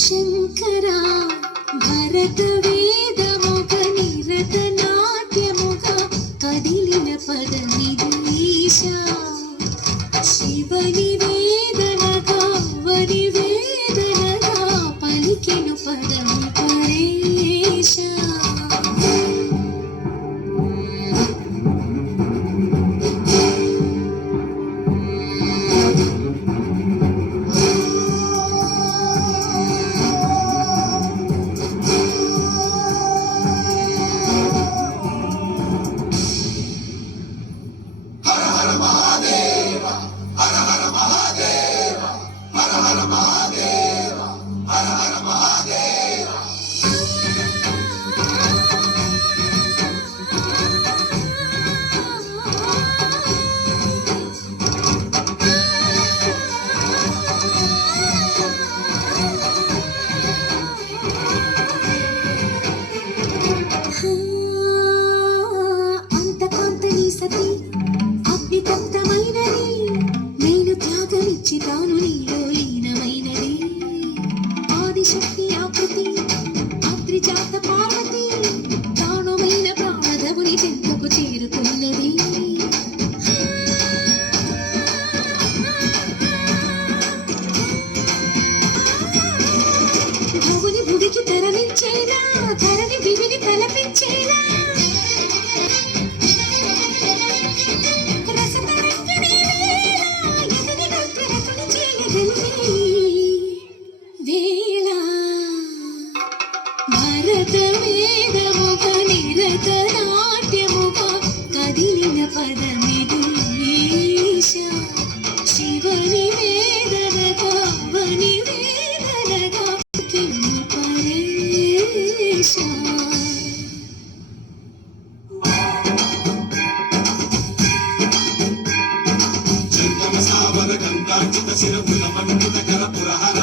శంకరా భరత వేదముగ నిరత నాట్యముగ కదిలిన పదమిదీశా శివని వేదనగా వని వేదనగా పలికెను పదము పరేశా తాను నీలో లీనమైనది ఆదిశక్తి ఆకృతి అద్రిజాత పార్వతి ప్రాణమైన ప్రాణధవుని చెంతకు చేరుతున్నది భువుని భువికి తరలించేలా ధరణి వివిని తలపించేలా భరత వేదముగ నిరత నాట్యముగ కదిలిన పదమిదీశా శివని వేదనగా వని వేదనగా కిము పరేశా గంగాచిత శిరపుల మండిత కర పురహర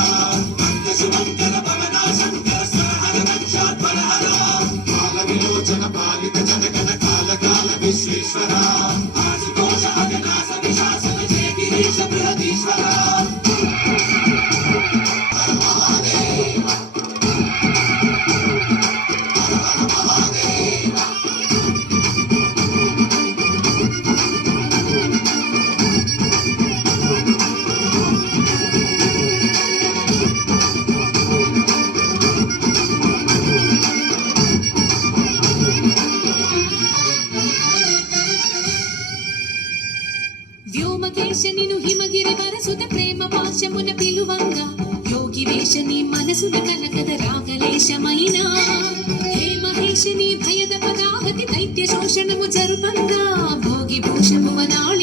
అంత శుభంకర భవనా శంకర సరహర నక్షాత్వరహర కాల విలోచన పాలిత జనగణ కాల కాల విశ్వేశ్వర ఆశుతోష అగనాశ విశాసన జయ గిరీశ బృహదీశ్వర హర మహాదేవ హర హర మహాదేవ వ్యోమకేశనిను హిమగిరి వరసుత ప్రేమ పాశమున పిలువంగా యోగి వేషని మనసున కనకద రాగలేశమైనా హే మహేశని భయద పదాహతి దైత్య శోషణము జరుపంగా భోగి భూషము వనాళ